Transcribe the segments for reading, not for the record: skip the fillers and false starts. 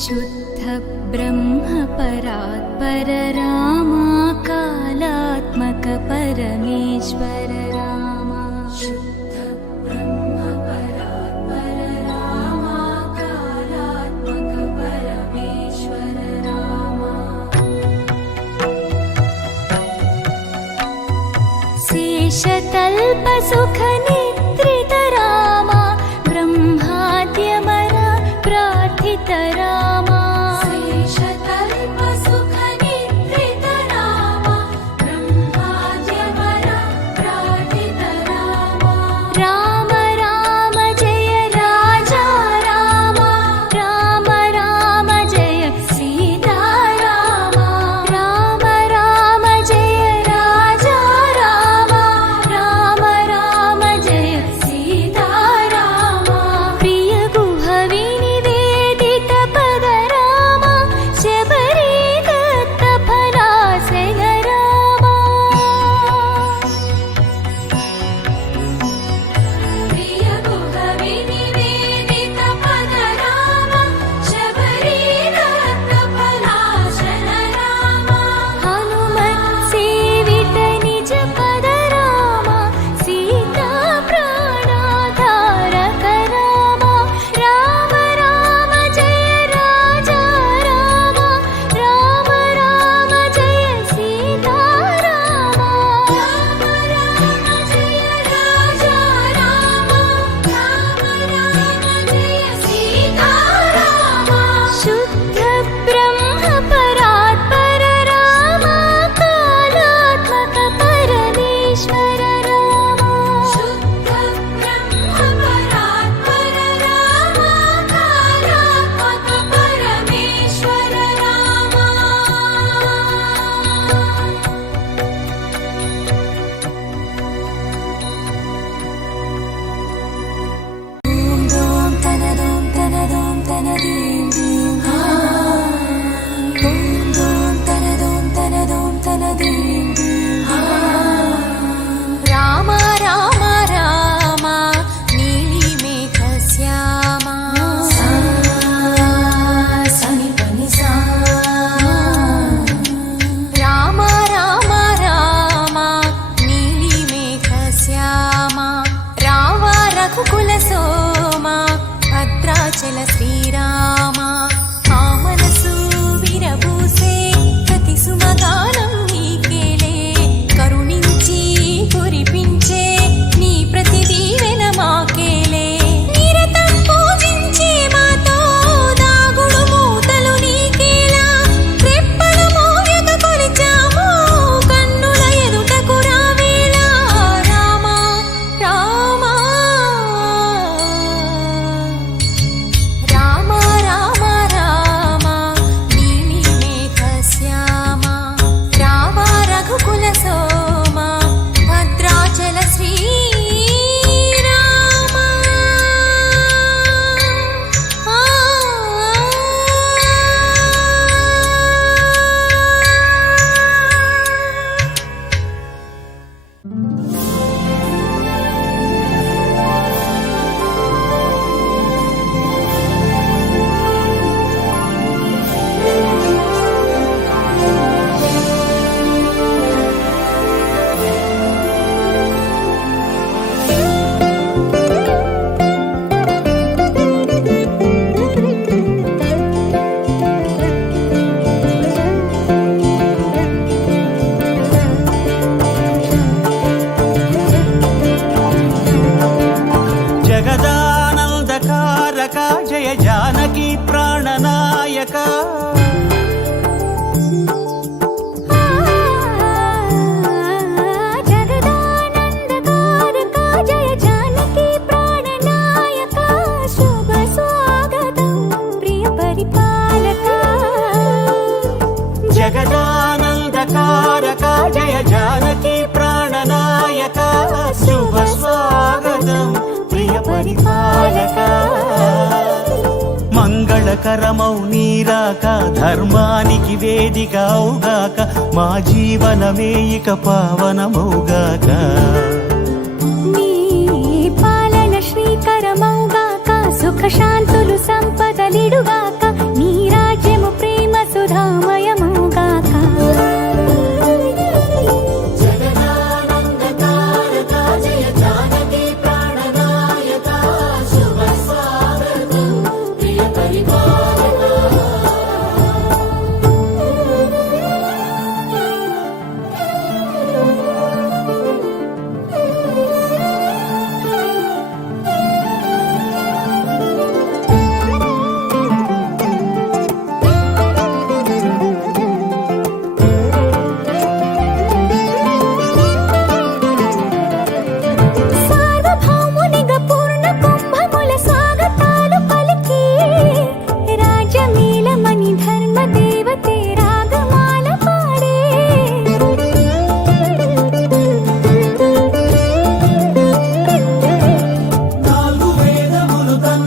शुद्ध ब्रह्म परात्पर रामा कालात्मक परमेश्वर रामा शुद्ध ब्रह्म परात्पर रामा कालात्मक परमेश्वर रामा शेषतल्प सुख निद्रित रामा ब्रह्माद्यमर प्रार्थित रामा शेषतल्प सुख निद्रित रामा ब्रह्माद्यमर प्रार्थित रामा राम राम जय राजा रामा राम राम जय सीता रामा राम राम जय राजा रामा राम राम जय सीता रामा प्रिय गुह विनिवेदित पद रामा शबरी दत्त फलासेन रामा प्रिय गुह विनिवेदित पद रामा शबरी दत्त फलासेन रामा हनुमत् सेवित निज पद रामा सीता प्राणाधारक रामा राम राम जय राजा रामा राम राम जय सीता रामा राम राम जय राजा रामा राम राम जय सीता रामा शुद्ध ब्रह्म परात्पर रामा कालात्मक परमेश्वर रामा शुद्ध ब्रह्म परात्पर रामा कालात्मक परमेश्वर रामा ओम दोम तनदीं दीं ओम दोम तनदीं दीं राम राम राम नीलिमेघ श्यामा सनि पनि सा राम राम राम नीलिमेघ श्यामा रावा रघुकुल सोमा భద్రాచల శ్రీరామ ఆ మనసు విరబూసే ప్రతి సుమగానం నీకేలే కరుణించి కురిపించే నీ ప్రతి దీవెన మాకేలే నిరతం పూజించే మాతో దాగుడు మూతలు నీకేలా రెప్పలు మోయక కొలిచాము కన్నుల ఎదుటకు రావేలా రామ రామ రామ రామ రామ నీలిమేఘ శ్యామ రావ రఘుకుల సోమ భద్రాచల శ్రీరామ జగదానందకారక జయ జానకి ప్రాణనాయక జగదానందకారక జయ జానకి ప్రాణనాయక శుభ స్వాగతం ప్రియ పరిపాలక జగదానందకారక జయ జానకి ప్రాణనాయక శుభ స్వాగతం ప్రియ పరిపాలక మంగళకరమౌ నీరాక ధర్మానికి వేదిక అవుగాక మా జీవనమే ఇక పావనమౌగాక నీ పాలన శ్రీకరమౌగాక సుఖ శాంతులు సంపదలిడుగాక నీ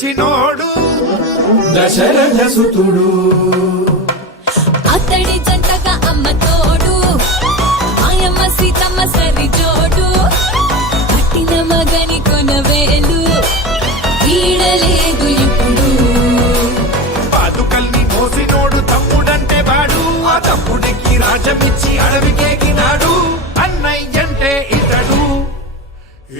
పెంచినోడు దశరథ సుతుడు. అతడి జంటగా అమ్మ తోడు, ఆయమ్మ సీతమ్మ సరి జోడు, పట్టిన మగని కొనవేలు వీడలేదు ఇప్పుడు. పాదుకల్ని మోసినోడు తమ్ముడంటే వాడు, ఆ తమ్ముడికి రాజమిచ్చి అడవికేగినాడు. అన్నయ్యంటే ఇతడు.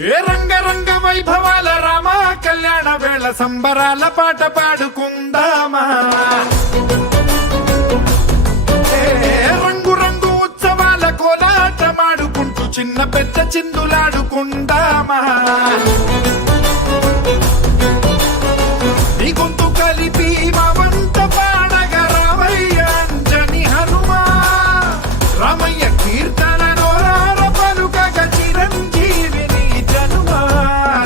ఏ రంగరంగ వైభవాల రామ కళ్యాణ వేళ సంబరాల పాట పాడుకుందామా. రంగు రంగు ఉత్సవాల కోలాటమాడుకుంటూ చిన్న పెద్ద చిందులాడుకుందామా. నీ గొంతు కలిపి మా వంత పాడగ రామయ్య అంజని హనుమా. రామయ్య కీర్తన నోరార పలుకగ చిరంజీవిని జనుమా.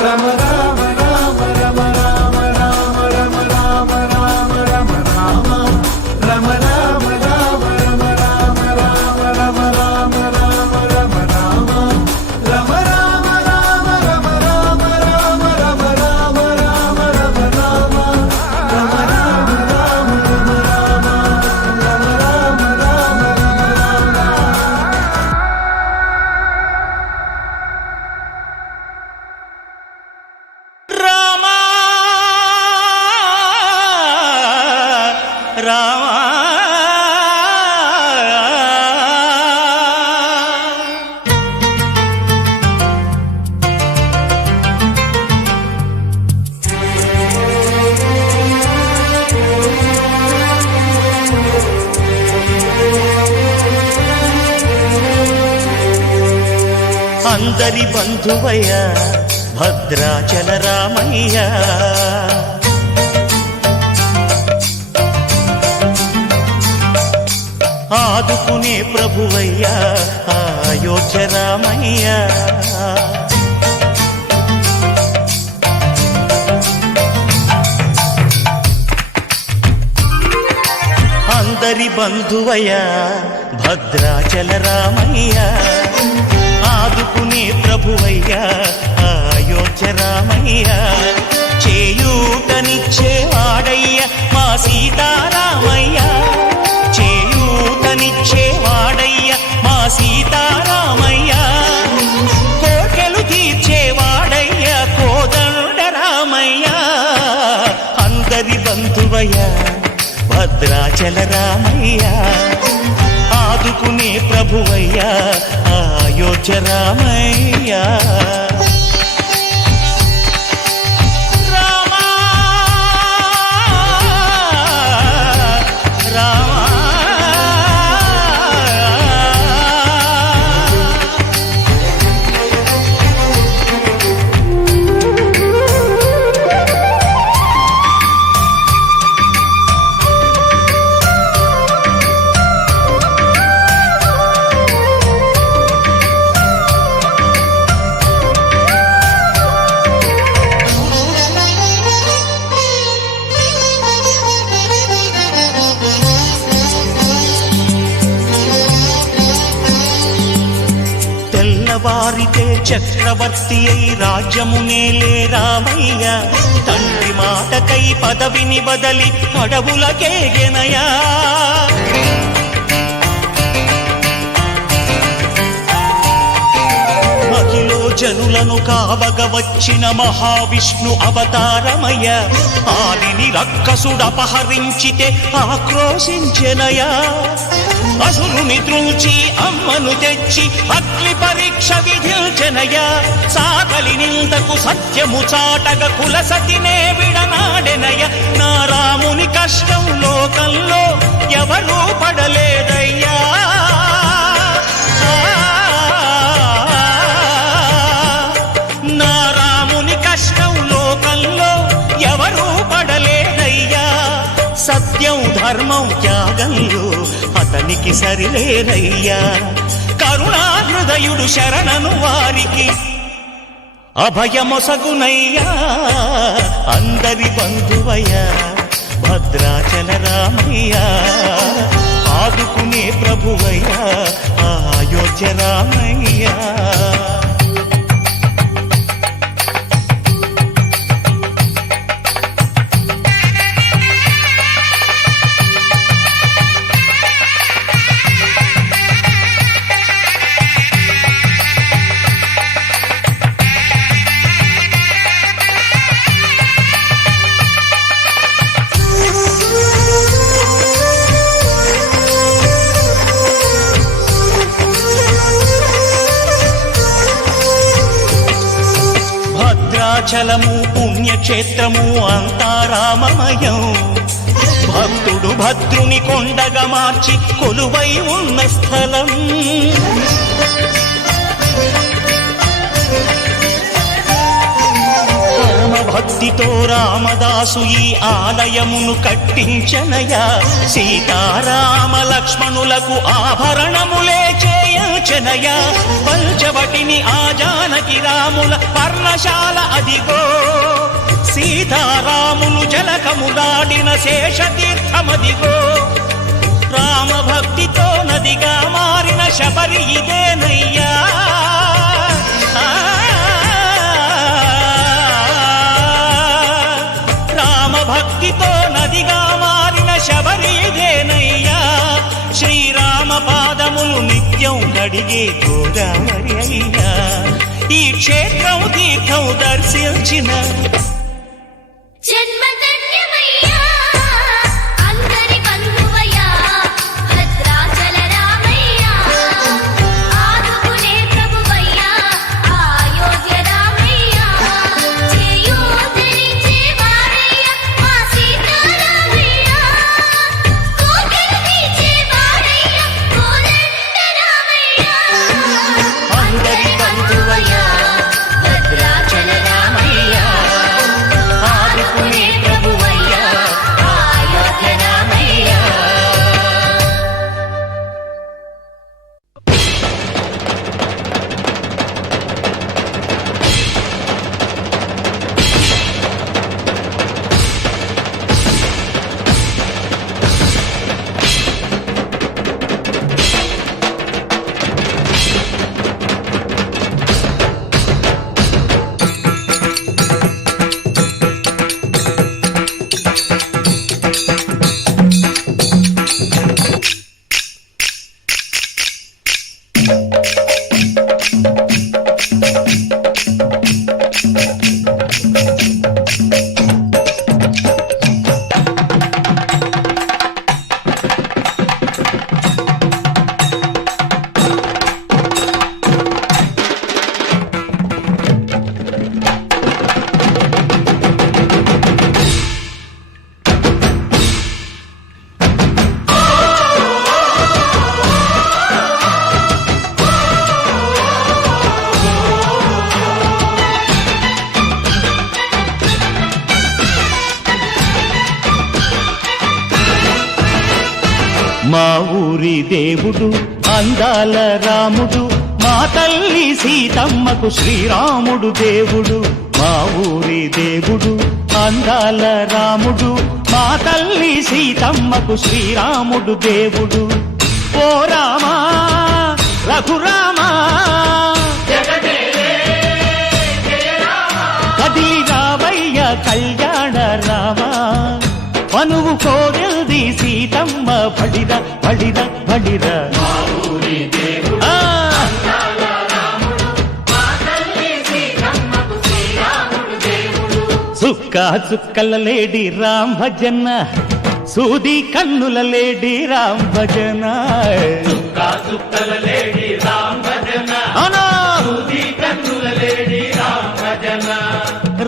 రమ రామ రామ రమ రామ రామ రమ రామ రామ రమ రామ రమ రామ రామ రమ రామ రామ రమ రామ రామ రమ రామ రమ రామ రామ రమ రామ రామ రమ రామ రామ రమ రామ రమ రామ రామ రమ రామ రమ రామ రామా రామా అందరి బంధువయ్య భద్రాచల రామయ్య. ఆదుకునే ప్రభువయ్య అయోధ్య రామయ్య. అందరి బంధువయ్య భద్రాచల రామయ్య. ఆదుకునే ప్రభువయ్య అయోధ్య రామయ్య. చేయూతనిచ్చేవాడయ్య మా సీతారామయ్య. చేయూతనిచ్చేవాడయ్య మా సీతారామయ్య. కోటెలు తీర్చేవాడయ్య కోదండ రామయ్య. అందరి బంధువయ్య భద్రాచల రామయ్య. ఆదుకునే ప్రభువయ్య అయోధ్య రామయ్య. రామా రామా వారితే చక్రవర్తి అయి రాజ్యమునేలే రామయ్య. తండ్రి మాటకై పదవిని బదలి అడవులకేగెనయా. మహిలో జనులను కావగ వచ్చిన మహావిష్ణు అవతారమయ్య. ఆదిని రక్కసుడపహరించితే ఆక్రోశించెనయా. అసురుని త్రుంచి అమ్మను తెచ్చి అగ్ని పరీక్ష విధించెనయ. సాగలి నిందకు సత్యము చాటగ కుల సతినే విడనాడెనయ. నా రాముని కష్టం లోకంలో ఎవరూ పడలేదయ్యా. నా రాముని కష్టం లోకంలో ఎవరూ పడలేదయ్యా. సత్యం ధర్మం త్యాగంలో అతనికి సరిలేరయ్యా. కరుణా హృదయుడు శరణను వారికి అభయమొసగునయ్యా. అందరి బంధువయ్య భద్రాచల రామయ్య. ఆదుకునే ప్రభువయ్య అయోధ్య రామయ్య. భద్రాచలము పుణ్యక్షేత్రము అంతా రామమయం. భక్తుడు భద్రుని కొండగా మార్చి కొలువై ఉన్న స్థలం. భక్తితో రామదాసు ఈ ఆలయమును కట్టించనయా. సీతారామ లక్ష్మణులకు ఆభరణములే చేయించనయా. పంచవటిని ఆ జానకి రాముల పర్ణశాల అదిగో. సీతారాములు జలకములాడిన శేషతీర్థమదిగో. రామభక్తితో నదిగా మారిన శబరి ఇదేనయ్యా. భక్తితో నదిగా మారిన శబరి ఇదేనయ్యా. శ్రీరామ పాదములు నిత్యం కడిగే గోదావరి అయ్యా. ఈ క్షేత్రం తీర్థం దర్శించిన మా ఊరి దేవుడు అందాల రాముడు. మా తల్లి సీతమ్మకు శ్రీరాముడు దేవుడు. మా ఊరి దేవుడు అందాల రాముడు. మా తల్లి సీతమ్మకు శ్రీరాముడు దేవుడు. ఓ రామా రఘురామా కదిలి రావయ్య కళ్యాణ రామా. మనువు కోరెల్ది సీతమ్మ బడిర బడిర బడిర. సుక్క చుక్కల లేడి రామ్ భజన. సూది కన్నుల లేడి రామ్ భజన.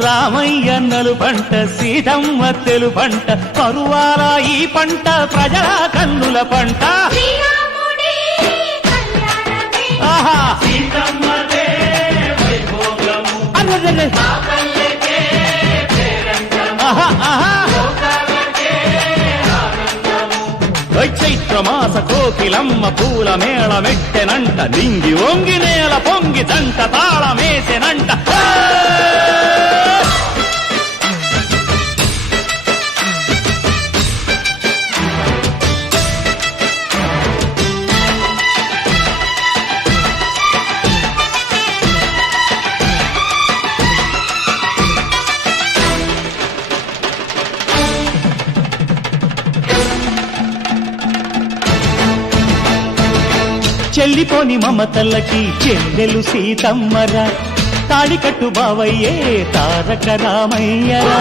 రామయ్య నలు పంట సీతమ్మ తెలు పంట. కరువాల ఈ పంట ప్రజల కన్నుల పంట. ఆహా చైత్రమాస కోకిలమ్మ పూల మేళ మెట్టెనంట. నింగి వంగి నేల పొంగి దంట తాళమేసెనంట. చెల్లిపోని మమతలకి చెల్లెలు సీతమ్మరా. తాడికట్టు బావయ్యే తారక రామయ్యరా.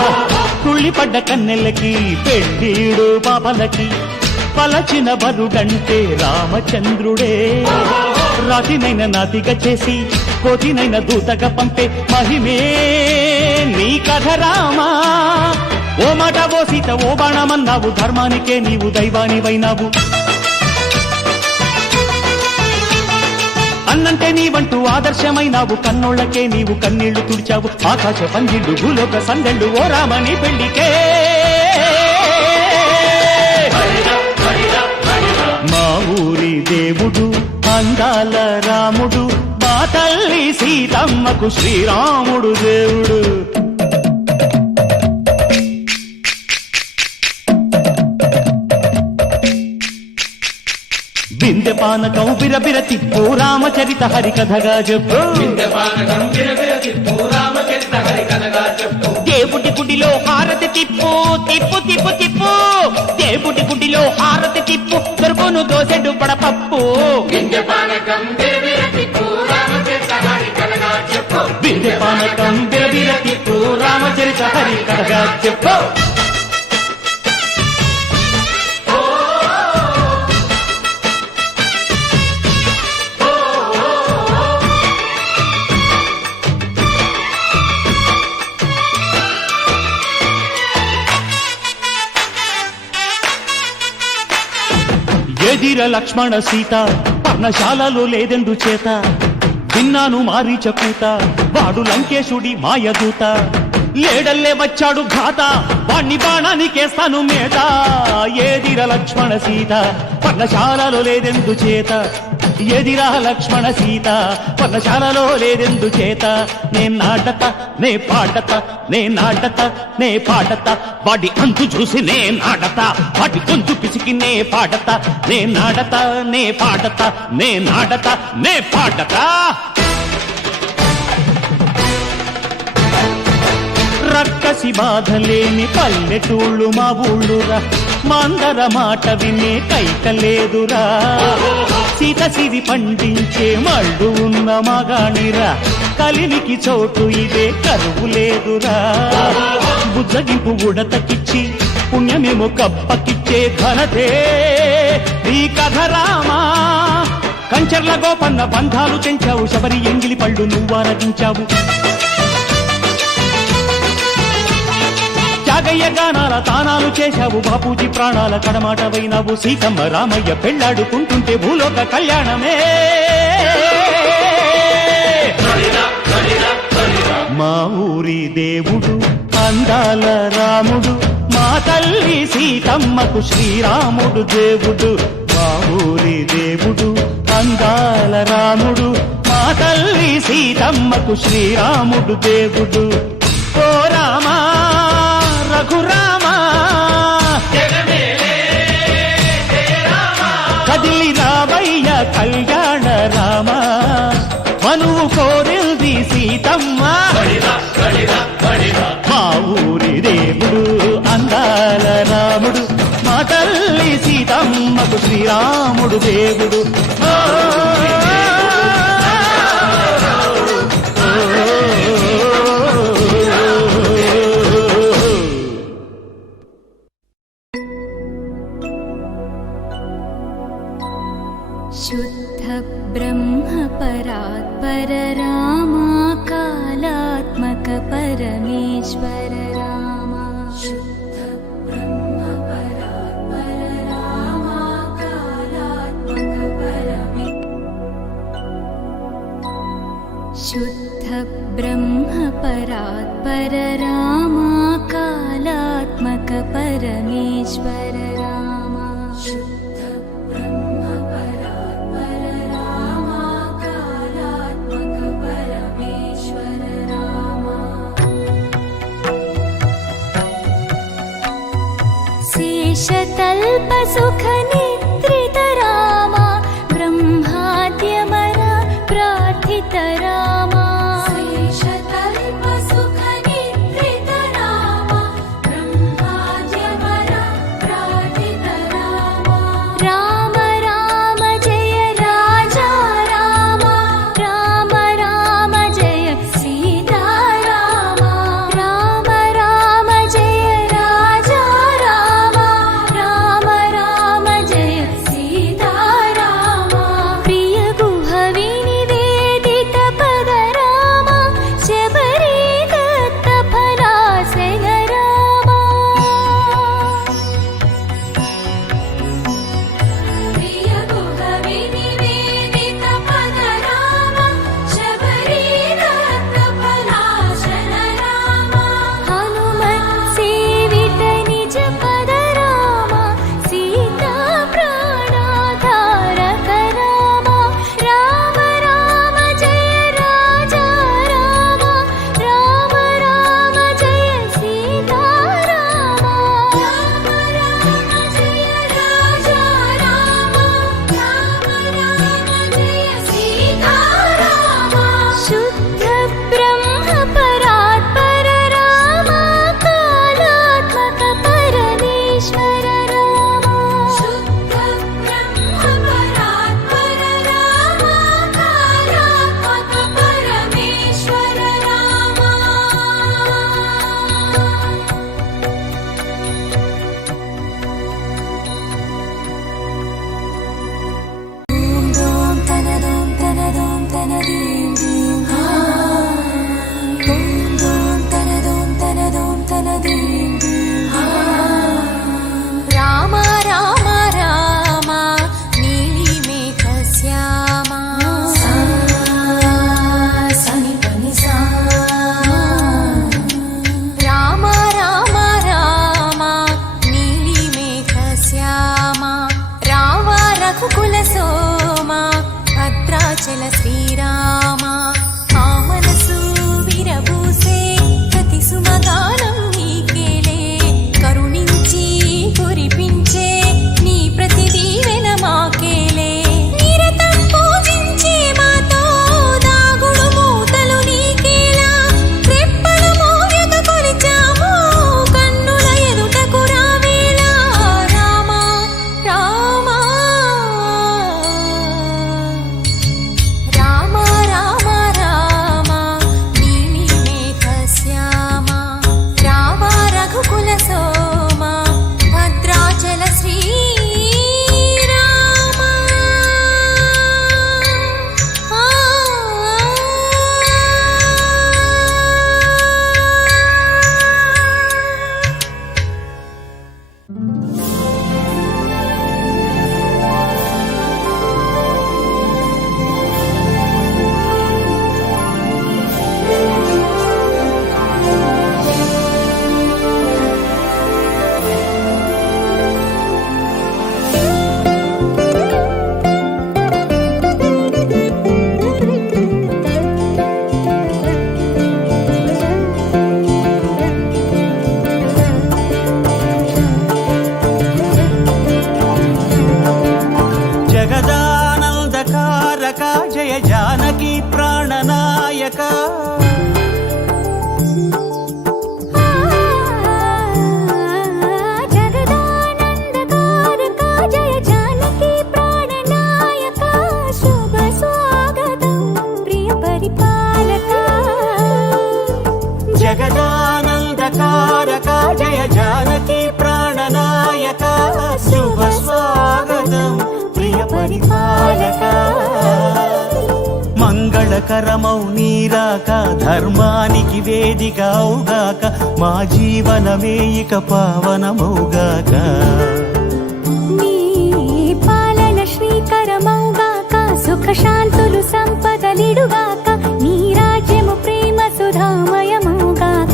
కుళ్ళిపడ్డ కన్నెలకి పెళ్ళీడు పాపలకి పలచిన బరుడంటే రామచంద్రుడే. రాతినైన నాతిగా చేసి కోటినైన దూతగా పంపే మహిమే నీ కథ రామా. ఓ మాట ఓ సీత ఓ బాణమన్నావు, ధర్మానికే నీవు దైవానివైనావు. అన్నంటే నీవంటూ ఆదర్శమైనావు, కన్నోళ్లకే నీవు కన్నీళ్లు తుడిచావు. ఆకాశ పందిళ్ళు భూలోక సందళ్ళు ఓ రామని పెళ్లికే. మా ఊరి దేవుడు అందాల రాముడు, మా తల్లి సీతమ్మకు శ్రీరాముడు దేవుడు. బిందె పానకం బిరబిర తిప్పు రామచరిత హరికథగా చెప్పు. దేవుడి గుడిలో హారతి తిప్పు తిప్పు తిప్పు తిప్పు. దేవుడి గుడిలో హారతి తిప్పు, దొరుకును దోసెడు పడపప్పు. బిందె పానకం బిరబిర తిప్పు రామచరిత హరికథగా చెప్పు. ఎదిర లక్ష్మణ సీత పర్ణశాలలో లేదెందు చేత, విన్నాను మారీచ కూత వాడు లంకేశుడి మాయదూత. లేడల్లే వచ్చాడు ఘాత, వాణ్ణి బాణానికేస్తాను మేత. ఎదిర లక్ష్మణ సీత పర్ణశాలలో లేదెందు చేత, ఎదిరా లక్ష్మణ సీత పర్ణశాలలో లేదెందు చేత. నే నాటత నే పాటత నే నాటత నే పాటత, వాడి అంతు చూసి నే నాటత, వాడి గొంతు పిసికి నే పాటత. నే నాటత నే పాటత నే నాటత నే పాటత. రక్కసి బాధలేని పల్లెటూళ్ళు మా ఊళ్ళురా, మందర మాట వినే కైకలేదురా. సీత సిరి పండించే మళ్ళు ఉన్న మగాణిరా, కలిమికి చోటు ఇదే కరువు లేదురా. బుజ్జగింపు ఉడతకిచ్చి పుణ్యమేమో కప్పకిచ్చే ఘనతే ఈ కథ రామా. కంచర్ల గోపన్న బంధాలు తెంచావు, శబరి ఎంగిలి పళ్ళు నువ్వారగించావు. జాగయ్య గానాల తానాలు చేశావు, బాపూజీ ప్రాణాల కడమాటవైనావు. సీతమ్మ రామయ్య పెళ్లాడుకుంటుంటే భూలోక కళ్యాణమే. మా ఊరి దేవుడు అందాల రాముడు, మా తల్లి సీతమ్మకు శ్రీరాముడు దేవుడు. మా ఊరి దేవుడు అందాల రాముడు, మా తల్లి సీతమ్మకు శ్రీరాముడు దేవుడు. ఓ రామా రఘురామా కదిలి రావయ్య కళ్యాణ రామ, మనువు కోరింది సీతమ్మ. మా ఊరి దేవుడు అందాల రాముడు, మా తల్లి సీతమ్మకు శ్రీరాముడు దేవుడు. शुद्ध ब्रह्म परात्पर रामा, कालात्मक परमेश्वर रामा. शुद्ध ब्रह्म परात्पर रामा, कालात्मक शुद्ध ब्रह्म परात्पर रामा, कालात्मक परमेश्वर रामा. शुद्ध ब्रह्म परात्पर रामा, कालात्मक परमेश्वर रामा. शेषतल्प सुख निद्रित रामा, ब्रह्माद्यमर प्रार्थित रामा. शेषतल्प सुख निद्रित रामा, ब्रह्माद्यमर प्रार्थित रामा. राम राम जय राजा रामा, राम राम जय सीता रामा. राम राम जय राजा रामा, राम राम जय జయ జానకి ప్రాణనాయక శుభ స్వాగతం ప్రియ పరిపాలక మంగళకరమౌ నీరాక ధర్మానికి వేదిక అవుగాక మా జీవనమే ఇక పావనమౌగాక నీ పాలన శ్రీకరమౌగాక సుఖ శాంతులు సంపదలిడుగాక నీ రాజ్యము ప్రేమ సుధామయమౌగాక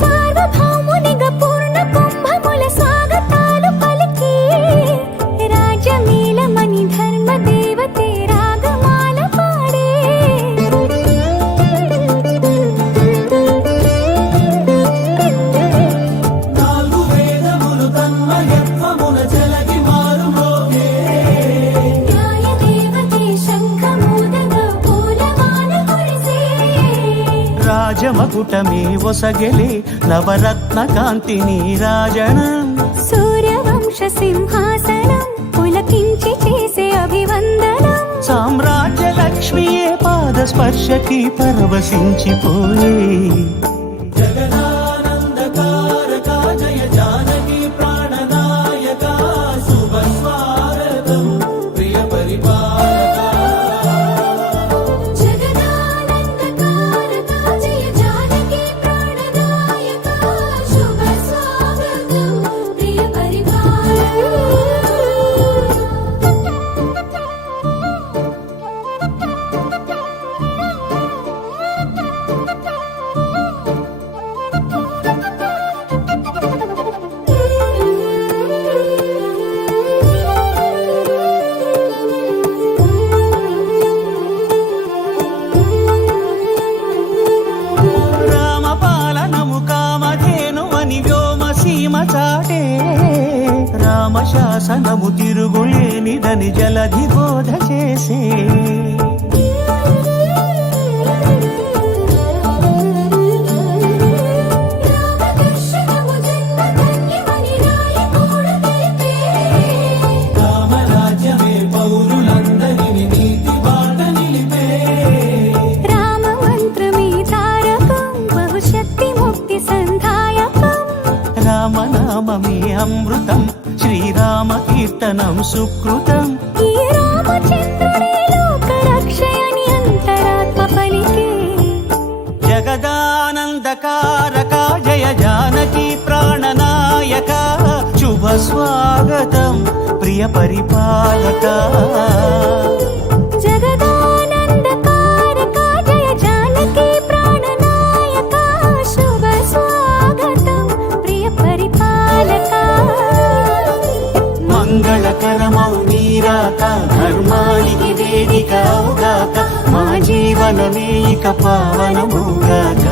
సార్వభౌమునిగా పూర్ణ కుంభముల స్వాగతాలు పలికి రాజమేళమణి ధర్మ దేవతే రాగమాల పాడే నాలుగు వేదములు తన్మయత్వమున జలగి మారుమోగే న్యాయ దేవతే శంఖమూదగా పూలమాల కురిసే రాజమకుటమే ఒసగెలే నవరత్న కాంతి నీరాజనం సూర్యవంశ సింహాసనం పులకించి చేసే అభివందనం సామ్రాజ్య లక్ష్మియే పాద స్పర్శకి పరవశించిపోయే జగదానందకారక జయ జానకి ప్రాణనాయక శుభ స్వాగతం ప్రియ పరిపాలక జగదానందకారక జయ జానకి ప్రాణనాయక శుభ స్వాగతం ప్రియ రామపాలనము కామధేను అని వ్యోమ సీమ చాటే రామశాసనము తిరుగులేనిదని జలధి బోధ చేసే రామదర్శనము జన్మధన్యమని రాయకూడ తెలిపే రామరాజ్యమే పౌరులందరిని నీతి బాట నిలిపే రామమంత్రమే తారకం బహుశక్తి ముక్తి సంధాయకం రామనామమే అమృతం శ్రీరామ కీర్తనం సుకృతం ఈ రామచంద్రుడే లోకరక్షయని అంతరాత్మ పలికే జగదానందకారక జయ జానకి ప్రాణనాయక శుభ స్వాగతం ప్రియ పరిపాలక జగదానందకారక జయ జానకి ప్రాణనాయక శుభ స్వాగతం ప్రియ పరిపాలక మంగళకరమౌ నీరాక ధర్మానికి వేదిక అవుగాక మా జీవనమే ఇక పావనముగాక